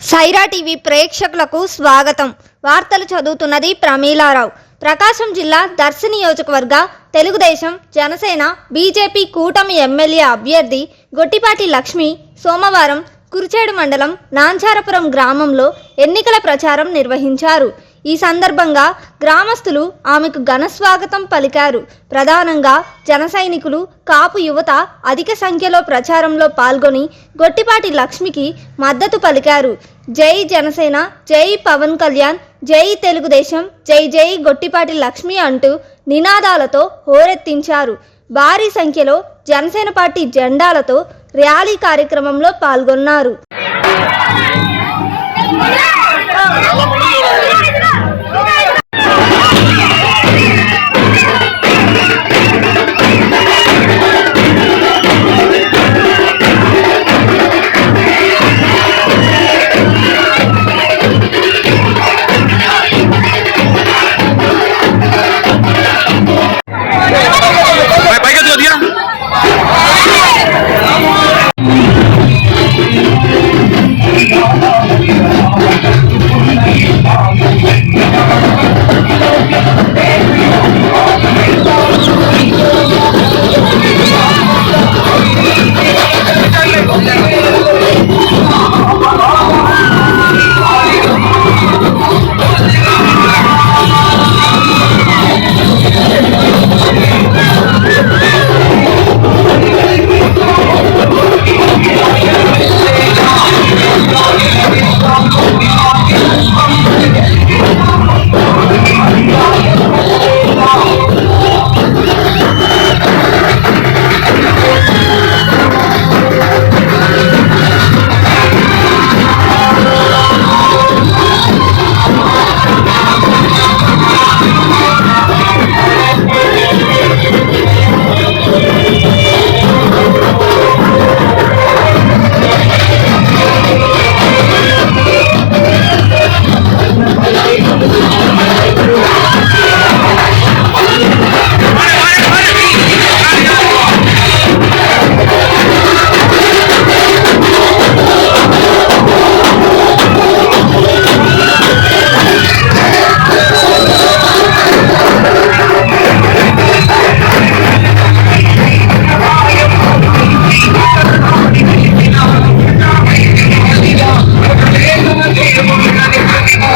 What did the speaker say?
Sye Raa TV ప్రేక్షకులకు స్వాగతం. వార్తలు చదువుతున్నది ప్రమీలారావు. ప్రకాశం జిల్లా దర్శి నియోజకవర్గ తెలుగుదేశం జనసేన బీజేపీ కూటమి ఎమ్మెల్యే అభ్యర్థి గొట్టిపాటి లక్ష్మి సోమవారం కురిచేడు మండలం నాంచారపురం గ్రామంలో ఎన్నికల ప్రచారం నిర్వహించారు. ఈ సందర్భంగా గ్రామస్తులు ఆమెకు ఘనస్వాగతం పలికారు. ప్రధానంగా జనసైనికులు కాపు యువత అధిక సంఖ్యలో ప్రచారంలో పాల్గొని గొట్టిపాటి లక్ష్మికి మద్దతు పలికారు. జై జనసేన జై పవన్ కళ్యాణ్ జై తెలుగుదేశం జై జై గొట్టిపాటి లక్ష్మి అంటూ నినాదాలతో హోరెత్తించారు. భారీ సంఖ్యలో జనసేన పార్టీ జెండాలతో ర్యాలీ కార్యక్రమంలో పాల్గొన్నారు.